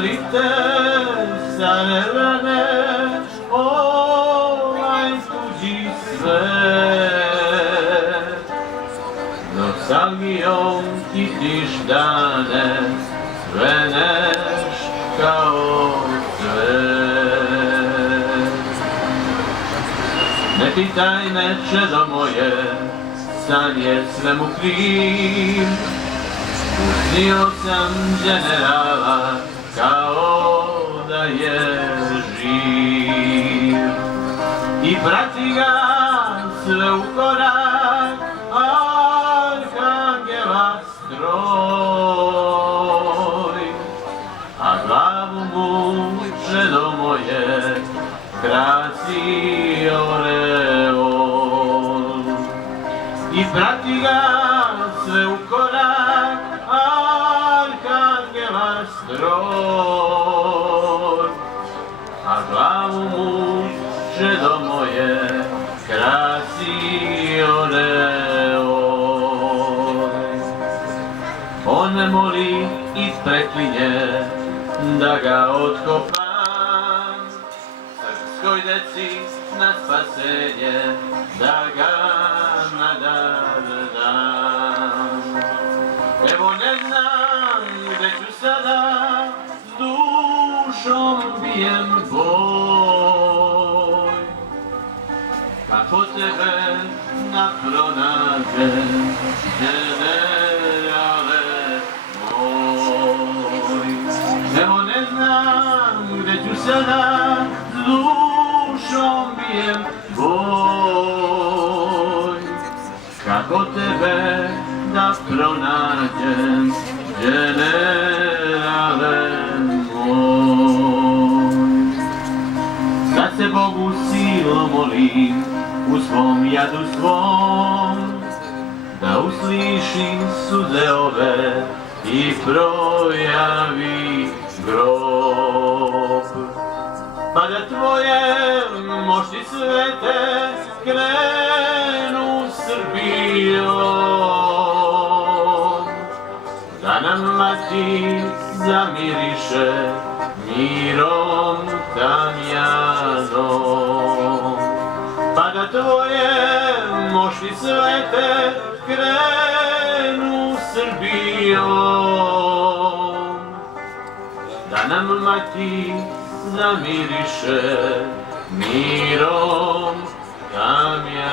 Velite stare rane, ovaj tuđi svet. Nostalgijom kitiš dane, sveneš kao cvet. Ne pitaj me, čedo moje, san je svemu kriv. Usnio sam generala kao da je živ. I prati ga sve u korak, arkangela stroj. A glavu mu, čedo moje, krasi oreol. I prati ga sve u korak, arkangela stroj. A glavu mu, čedo moje, krasi oreol. On me moli i preklinje da ga otkopam, srpskoj deci na spasenje da ga nadam. Evo ne znam gde ću sada, s dušom bijem boj. Kako tebe da pronađem, generale moj. Evo ne znam gde ću sada, s dušom bijem boj. Kako tebe da pronađem, generale moj. Da se Bogu silom molim, u svom jadu svom, da usliši suze ove i projavi grob. Pa da tvoje mošti svete krenu Srbijom, da nam mati zamiriše mirom tamjanom. Pa da tvoje mošti svete krenu Srbijom, da nam mati zamiriše mirom tamjanom.